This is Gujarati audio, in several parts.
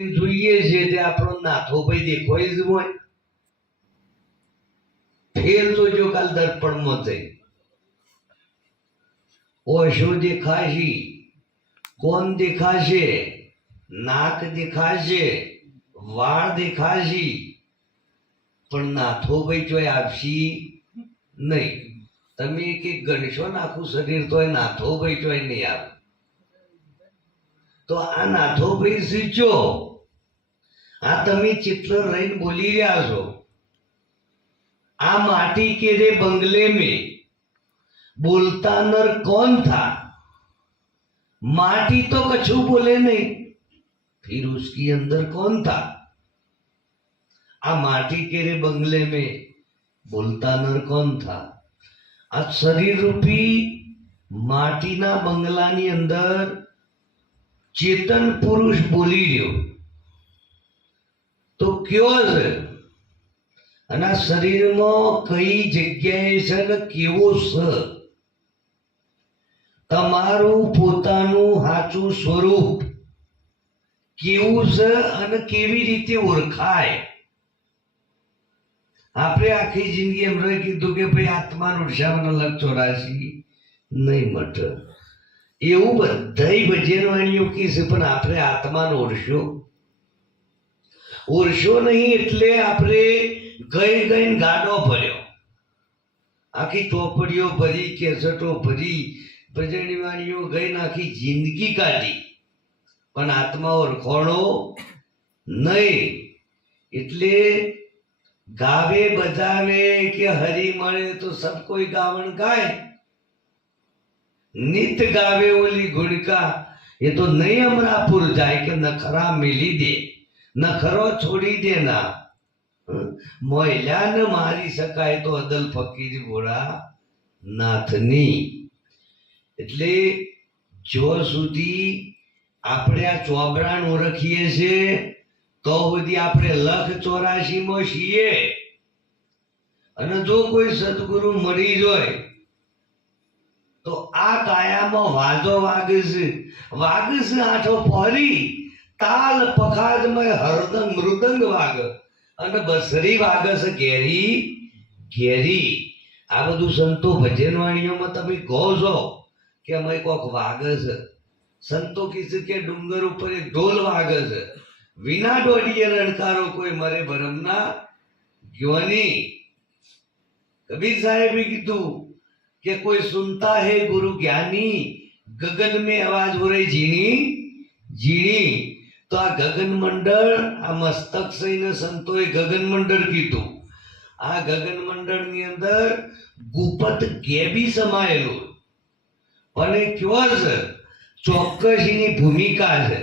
જોઈએ છે તે આપણો નાથો ભાઈ દેખાય જ હોય. ફેર તો જો કાલ દર્પણમાં થઈ ઓશો દેખાશે, કોણ દેખાશે, નાક દેખાશે, વાળ દેખાશે, પણ નાથો ભાઈ જોઈ આપશી નહીં. તમે કે ગણશો ને આખું શરીર તો એ નાથો ભાઈ જોઈ નહીં આવે. તો આ નાથો ભાઈ શીખો. આ તમે ચિત્ર રહીને બોલી રહ્યા છો. આ माटी के रे बंगले में बोलता नर कौन था? माटी तो कछु बोले नहीं, फिर उसकी अंदर कौन था? आ माटी के रे बंगले में बोलता नर कौन था? आ शरीर रूपी माटीना बंगलानी अंदर चेतन पुरुष बोली रह्यो तो क्यों है? અને શરીરમાં કઈ જગ્યાએ છે ને કેવો છે? તમારું પોતાનું સાચું સ્વરૂપ કેવું છે અને કેવી રીતે ઓળખાય? આપણે આખી જિંદગી એમ રહી કીધું કે ભાઈ આત્માનું ઉર્જામાં લગ 84 નહીં મટે. એવું બધાય ભજનવાણીઓ કે છે, પણ આપણે આત્માનો ઓળશો નહીં. એટલે આપણે ગઈ ગઈને ગાડો ભર્યો, આખી ચોપડીઓ ભરી, કેસેટો ભરી, ભજનની વાણીઓ ગઈ, આખી જિંદગી કાઢી, પણ આત્મા ઓળખોણો નહીં. એટલે ગાવે બજાવે કે હરી મળે તો સબ કોઈ ગાવણ ગાય, નિત ગાવે ઓલી ગુણકા એ તો નહીં અમરાપુર જાય કે નખરા મિલી દે, નખરો છોડી દેના. મોયલાને મારી શકાય તો અદલ ફકીર ભોળા નાથની. એટલે જો સુધી આપણે આ ચોબરાણ ઓળખીએ છીએ તો સુધી આપણે લખ 84 માં છીએ. અને જો કોઈ સદગુરુ મળી જાય તો આ કાયામાં વાજો વાગશે આઠો ફરી, તાલ પખાજમય હરદંગ મૃદંગ વાગ અને બસરી વાગે છે ઘેરી ઘેરી. આ બધું સંતો ભજનવાણીઓમાં તમે કહો છો કે અમે કોક વાગે છે. સંતો કીધું કે ડુંગર ઉપર એક ઢોલ વાગે છે, વિના દોડીએ રણકારો કોઈ મરે ભરમના જ્ઞાની. કબીર સાહેબે કીધું કે કોઈ સુનતા હે ગુરુ જ્ઞાની, ગગન में आवाज हो रही झीणी झीणी. તો આ ગગન મંડળ, આ મસ્તક સહીને સંતોએ ગગન મંડળ કીધું. આ ગગન મંડળની અંદર ગુપત ગેબી સમાયેલું, પણ એ કયો છે? ચોક્કસ એની ભૂમિકા છે.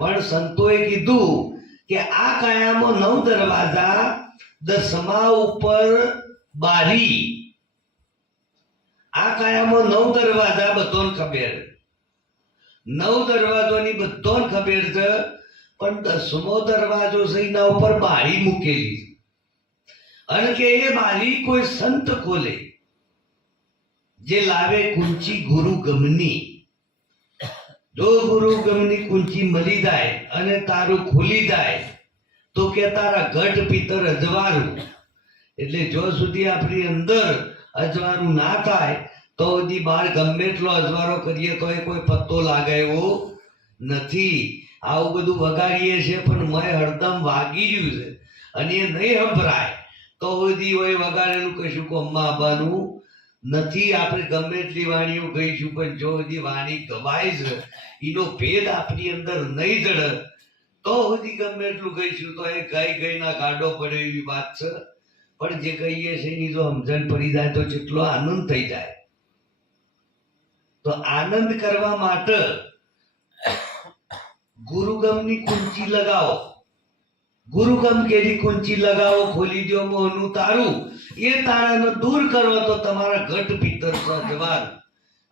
પણ સંતોએ કીધું કે આ કાયામાં 9 દરવાજા, 10મા ઉપર બારી. આ કાયામાં 9 દરવાજા બધાને ખબર, 9 દરવાજોની બધાને ખબર છે. પણ 10મો દરવાજો છે એના ઉપર બારી મૂકેલી, અને કે એ બારી કોઈ સંત ખોલે જે લાવે કુંચી ગુરુ ગમની. જો ગુરુ ગમની કુંચી મળી જાય અને તારું ખુલી જાય તો કે તારા ગઢ પિતર અજવાળું. એટલે જો સુધી આપણી અંદર અજવાળું ના થાય તો સુધી બહાર ગમે એટલો અજવાળો કરીએ તો એ કોઈ પત્તો લાગે એવો નથી. આવું બધું વગાડીએ છે પણ મય હરદમ વાગી રહ્યું છે અને એ નહીં સંભળાય તો સુધી હોય વગાડેલું કશું કોમમાં આવવાનું નથી. આપણે ગમે એટલી વાણીઓ ગઈશું પણ જો સુધી વાણી ગવાય છે એનો ભેદ આપણી અંદર નહીં જડે તો સુધી ગમે એટલું ગઈશું તો એ ગઈના ગાડો પડે એવી વાત છે. પણ જે કહીએ છે એની જો સમજણ પડી જાય તો જેટલો આનંદ થઈ જાય. તો આનંદ કરવા માટે ગુરુગમની કુંચી લગાવો. ગુરુગમ કેરી કુંચી લગાવો, ખોલી દો મોહનું તારું. એ તાળાને દૂર કરો તો તમારા ઘટ ભીતર અજવાળું.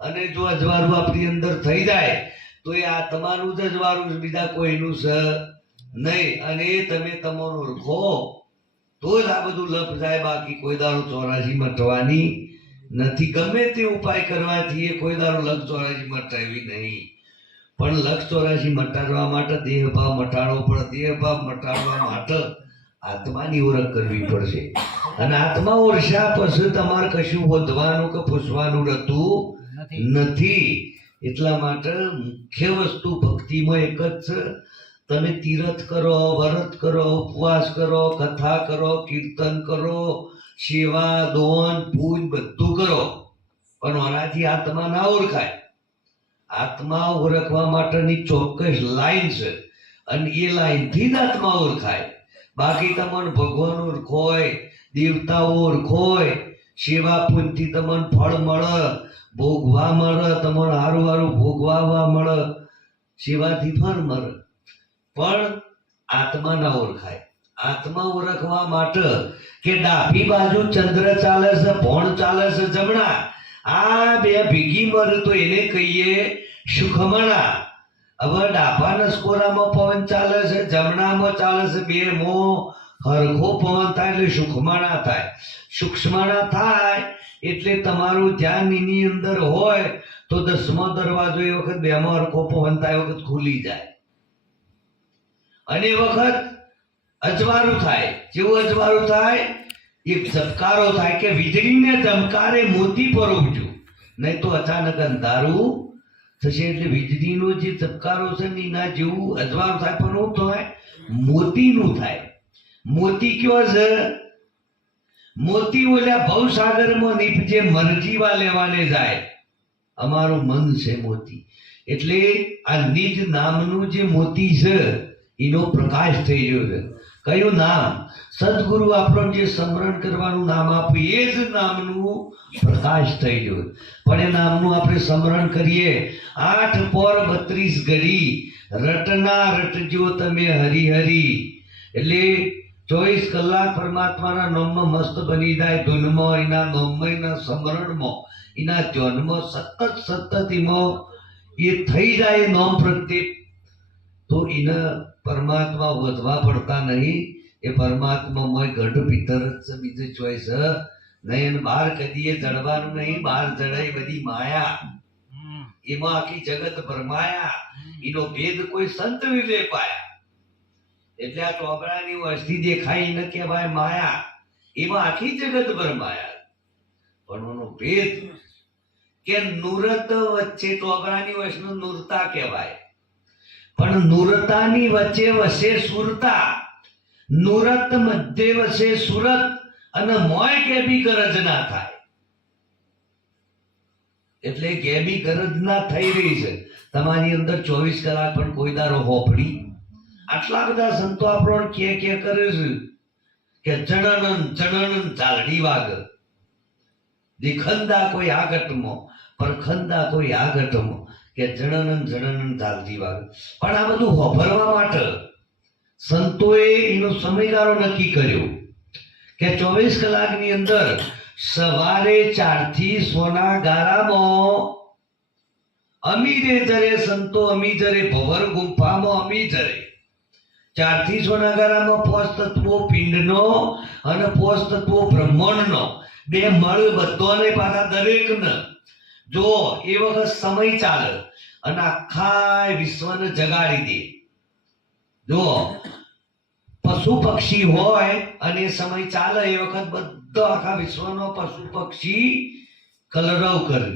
અને જો અજવાળું આપણી અંદર થઈ જાય તો એ આ તમારું જ અજવાળું, બીજા કોઈનું છે નહીં. અને એ તમે તમારું ઓળખો તો જ આ બધું લપ જાય. બાકી કોઈ દારૂ 84 મટવાની નથી. ગમે તે ઉપાય કરવાથી એ કોઈ દારૂ લગ 84 મટાવી નહીં. પણ લક્ષ 84 મટાડવા માટે દેહ ભાવ મટાડવો પડે. દેહ ભાવ મટાડવા માટે આત્માની ઓળખ કરવી પડશે. અને આત્મા ઓળખ્યા પછી તમારે કશું વધવાનું કે પૂછવાનું રહેતું નથી. એટલા માટે મુખ્ય વસ્તુ ભક્તિમાં એક જ છે. તમે તીર્થ કરો, વ્રત કરો, ઉપવાસ કરો, કથા કરો, કીર્તન કરો, સેવા દોન પૂજ બધું કરો, પણ આનાથી આત્મા ના ઓળખાય. આત્મા ઓળખવા માટેની ચોક્કસ લાઈન છે, અને એ લાઈનથી જ આત્મા ઓળખાય. બાકી તમને ભગવાન ઓળખોય, દેવતાઓ ઓળખોય, સેવા પૂજથી તમને ફળ મળે, ભોગવા મળે, તમને હારું હારું ભોગવા મળે, સેવાથી ફળ મળે, પણ આત્મા ના ઓળખાય. આત્મા ઓળખવા માટે કે ડાબી બાજુ ચંદ્ર ચાલે છે, ભોણ ચાલે છે જમણા, આ બે ભેગી મળે તો એને કહીએ સુખમણા. હવે ડાબા નસકોરામાં પવન ચાલે છે, જમણામાં ચાલે છે, બે મો હરખો પવન થાય એટલે સુખમણા થાય. સૂક્ષ્મણા થાય એટલે તમારું ધ્યાન એની અંદર હોય તો 10મો દરવાજો એ વખત બેમાં હરખો પવન થાય એ વખત ખુલી જાય, અને એ વખત અજવાળું થાય. જેવું અજવાળું થાય એક ઝબકારો થાય કે વીજળીને ચમકારે મોતી પરોવજો, નહીં તો અચાનક અંધારું થશે. એટલે વીજળીનો જે ઝબકારો છે ને એના જેવું અજવાળું થાય, પણ શું થાય? મોતીનું થાય. મોતી કયો છે? મોતી ઓલા ભવસાગરમાં નીપજે મરજીવા લેવાને જાય. અમારું મન છે મોતી. એટલે આ નિજ નામનું જે મોતી છે એનો પ્રકાશ થઈ ગયો છે. કયું નામ? સદગુરુ આપણને જે સ્મરણ કરવાનું નામ આપ્યું એ જ નામનું પ્રકાશ થઈ ગયો. પણ એ નામનું આપણે સ્મરણ કરીએ. 8 પોર 32 ઘડી રટના રટજો તમે હરી હરી. એટલે 24 કલાક પરમાત્માના નામમાં મસ્ત બની જાય, ધૂનમાં, એના નામમાં, એના સ્મરણમાં, એના ધ્યાનમાં સતત એમાં એ થઈ જાય નામ પ્રત્યે, તો એને પરમાત્મા વધવા પડતા નહીં. એ પરમાત્મામાં ગઢ ભીતર જ છે, બીજું ચોઈસ નહીં. બહાર કદીએ જડવાનું નહીં. બહાર જડાય બધી માયા, એમાં આખી જગત ભરમાયા. એનો ભેદ કોઈ સંત વિલે પાયા. એટલે આ ચોપડાની વસ્તી દેખાય ન કહેવાય માયા, એમાં આખી જગત ભરમાયા. પણ એનો ભેદ કે નુરત વચ્ચે ચોપડાની વસ્તુ નુરતા કહેવાય, પણ નુરતાની વચ્ચે વસે સુરતા. નુરત મધ્ય વસે સુરત, અને મોય કેબી ગરજ ના થાય. એટલે કેબી ગરજ ના થઈ રહી છે તમારી અંદર 24 કલાક, પણ કોઈ દારો હોપડી. આટલા બધા સંતો આપણને કે કરે છે કે જણનન જણનન ઝાલડી વાગ, દિખંદા કોઈ આ ઘટમાં, પરખંદા કોઈ આ ઘટમાં, કે જણનન જણનન ઝાલડી વાગ. પણ આ બધું હોભરવા માટે સંતોએ એનો સમયગાળો નક્કી કર્યો કે 24 કલાકની અંદર સવારે 4 થી સોના ગારામાં અમીરે જરે સંતો, અમી જરે ભવર ગુંફામાં અમી જરે 4 થી સોના ગારામાં 5 તત્વો પિંડનો અને 5 તત્વો બ્રહ્માંડનો, બે મળ બધાને પાછા દરેકને. જો એ વખત સમય ચાલે અને આખા વિશ્વને જગાડી દે. જો પશુ પક્ષી હોય અને એ સમય ચાલે એ વખત બધો આખા વિશ્વનો પશુ પક્ષી કલરવ કરે,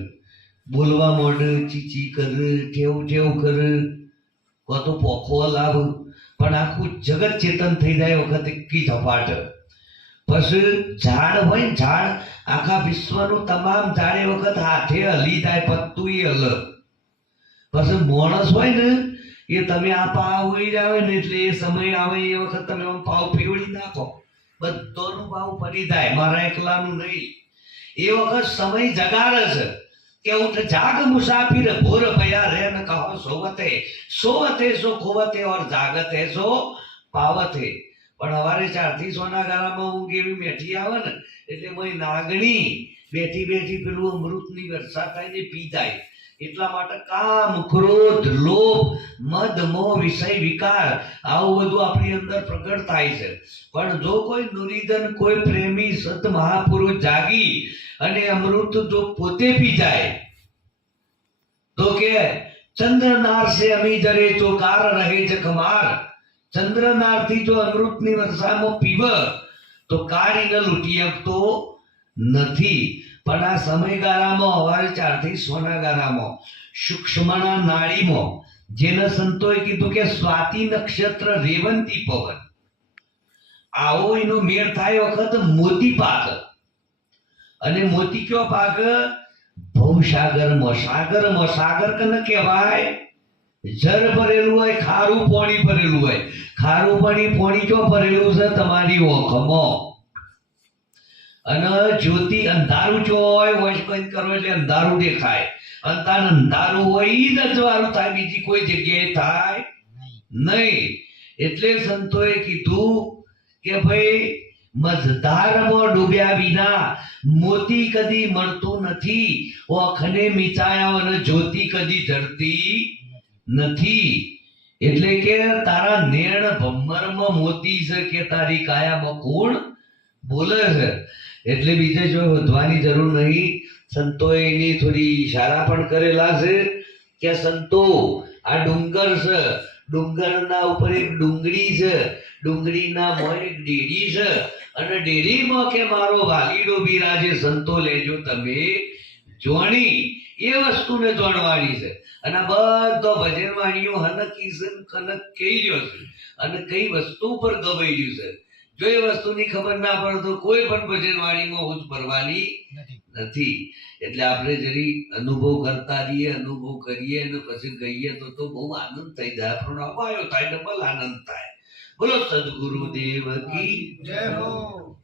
બોલવા માંડે, ચીચી કરે, ટેવ ટેવ કરે, તો પોખો લાવ, પણ આખું જગત ચેતન થઈ જાય વખત એકી ઝપાટ. પછી ઝાડ હોય ને, ઝાડ આખા વિશ્વનું તમામ ઝાડ એ વખત હાથે હલી જાય, પત્તું એ હલ. પછી માણસ હોય ને એ તમે આ પાવ ઉઈ આવે ને એટલે એ સમય આવે એ વખત તમે આમ પાવ ફેવડી નાખો, બધાનું પાવ પડી જાય, મારા એકલાનું નહીં. એ વખત સમય જગાડે છે કે ઉઠ જાગ મુસાફિર ભોર ભયા રે ન કહો સોવતે, સોવતે સો ખોવતે ઓર જાગતે સો પાવતે. પણ સવારે 4 થી સોના ગારામાં ઊંઘ એવી મેઠી આવે ને એટલે મય નાગણી બેઠી બેઠી પેલું અમૃતની વર્ષા થાય ને પી જાય. એટલા માટે કામ, ક્રોધ, લોભ, મદ, મોહ, વિષય, વિકાર આવું બધું આપણી અંદર પ્રગટ થાય છે. પણ જો કોઈ નિર્જન, કોઈ પ્રેમી સત મહાપુરુષ જાગી અને અમૃત જો પોતે પી જાય તો કે ચંદ્રનાર સે અમી જરે ચોકાર રહે જખમાર. ચંદ્રનાર થી જો અમૃતની વર્ષામાં પીવ તો કાળી ન લૂંટી શકતો નથી. પણ આ સમયગાળામાં હવારે 4 થી 6 ના ગાળામાં સૂક્ષ્મના નાડીમાં જેને સંતોએ કીધું કે સ્વાતિ નક્ષત્ર રેવંતી પવન આવો એનો મેળ થાય વખત મોતી પાક. અને મોતી કયો પાક? ભવસાગરમાં. સાગર કને કહેવાય? જર ભરેલું હોય, ખારું પાણી ભરેલું હોય. ખારું પાણી જો ભરેલું છે તમારી ઓખમાં. અને જ્યોતિ અંધારું જો હોય કંઈ કરો એટલે અંધારું દેખાય. અંધારું હોય ઈ જ અજવાળું થાય, બીજી કોઈ જગ્યાએ થાય નહીં. એટલે સંતોએ કીધું કે ભાઈ મझधाરમાં ડૂબ્યા વિના મોતી કદી મળતું નથી. ઓખને મીચાયા અને જ્યોતિ કદી જડતી નથી. એટલે કે તારા નેણ ભમ્મરમાં મોતી છે કે તારી કાયામાં કોણ બોલે છે. એટલે બીજે જો વધવાની જરૂર નહીં. સંતોએ એની થોડી ઈશારા પણ કરેલા છે કે સંતો આ ડુંગર છે, ડુંગરના ઉપર એક ડુંગળી છે, ડુંગળીના મોં એક ડેડી છે, અને ડેડીમાં કે મારો વાલીડો બિરાજે. સંતો લેજો તમે જોણી. એ વસ્તુને જોણવાની છે. અને બધો ભજન વાણીઓ હનકી કનક કહી રહ્યો છે અને કઈ વસ્તુ પર ગવાઈ રહ્યું છે. જો એ વસ્તુની ખબર ના પડે તો કોઈ પણ ભજન વાણીમાં હું ભરવાની નથી. એટલે આપણે જરી અનુભવ કરતા રહીએ, અનુભવ કરીએ અને પછી ગઈએ તો બહુ આનંદ થઈ જાય. આપણો અપાયો થાય, ડબલ આનંદ થાય. બોલો સદગુરુદેવ કી જય હો.